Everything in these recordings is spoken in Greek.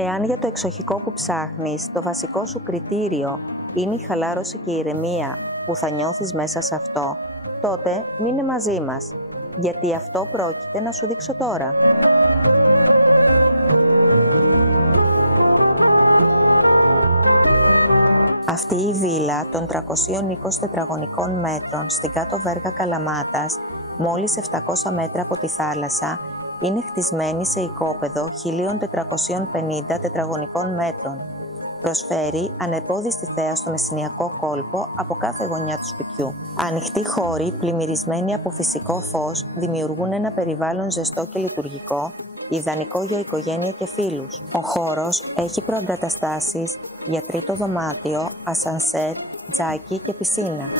Εάν για το εξοχικό που ψάχνεις το βασικό σου κριτήριο είναι η χαλάρωση και η ηρεμία που θα νιώθεις μέσα σε αυτό, τότε μείνε μαζί μας, γιατί αυτό πρόκειται να σου δείξω τώρα. Αυτή η βίλα των 320 τετραγωνικών μέτρων στην κάτω Βέργα Καλαμάτας, μόλις 700 μέτρα από τη θάλασσα, είναι χτισμένη σε οικόπεδο 1450 τετραγωνικών μέτρων. Προσφέρει ανεπόδιστη θέα στο μεσηνιακό κόλπο από κάθε γωνιά του σπιτιού. Ανοιχτοί χώροι πλημμυρισμένοι από φυσικό φως δημιουργούν ένα περιβάλλον ζεστό και λειτουργικό, ιδανικό για οικογένεια και φίλους. Ο χώρος έχει προεγκαταστάσεις για τρίτο δωμάτιο, ασανσέρ, τζάκι και πισίνα.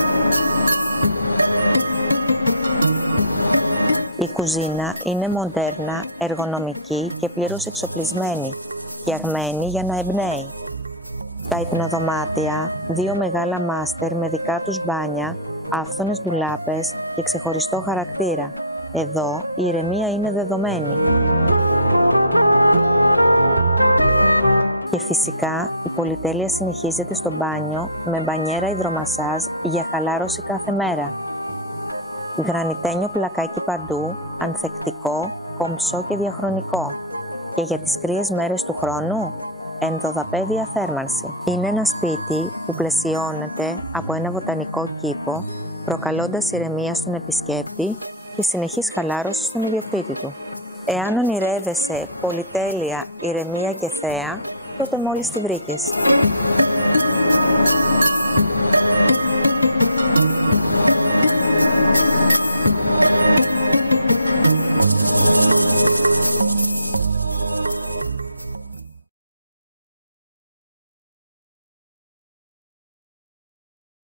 Η κουζίνα είναι μοντέρνα, εργονομική και πλήρως εξοπλισμένη, φτιαγμένη για να εμπνέει. Τα υπνοδωμάτια, 2 μεγάλα μάστερ με δικά τους μπάνια, άφθονες ντουλάπες και ξεχωριστό χαρακτήρα. Εδώ η ηρεμία είναι δεδομένη. Και φυσικά η πολυτέλεια συνεχίζεται στο μπάνιο με μπανιέρα υδρομασάζ για χαλάρωση κάθε μέρα. Γρανιτένιο πλακάκι παντού, ανθεκτικό, κομψό και διαχρονικό. Και για τις κρύες μέρες του χρόνου, ενδοδαπέδια θέρμανση. Είναι ένα σπίτι που πλαισιώνεται από ένα βοτανικό κήπο, προκαλώντας ηρεμία στον επισκέπτη και συνεχής χαλάρωση στον ιδιοκτήτη του. Εάν ονειρεύεσαι πολυτέλεια, ηρεμία και θέα, τότε μόλις τη βρήκες.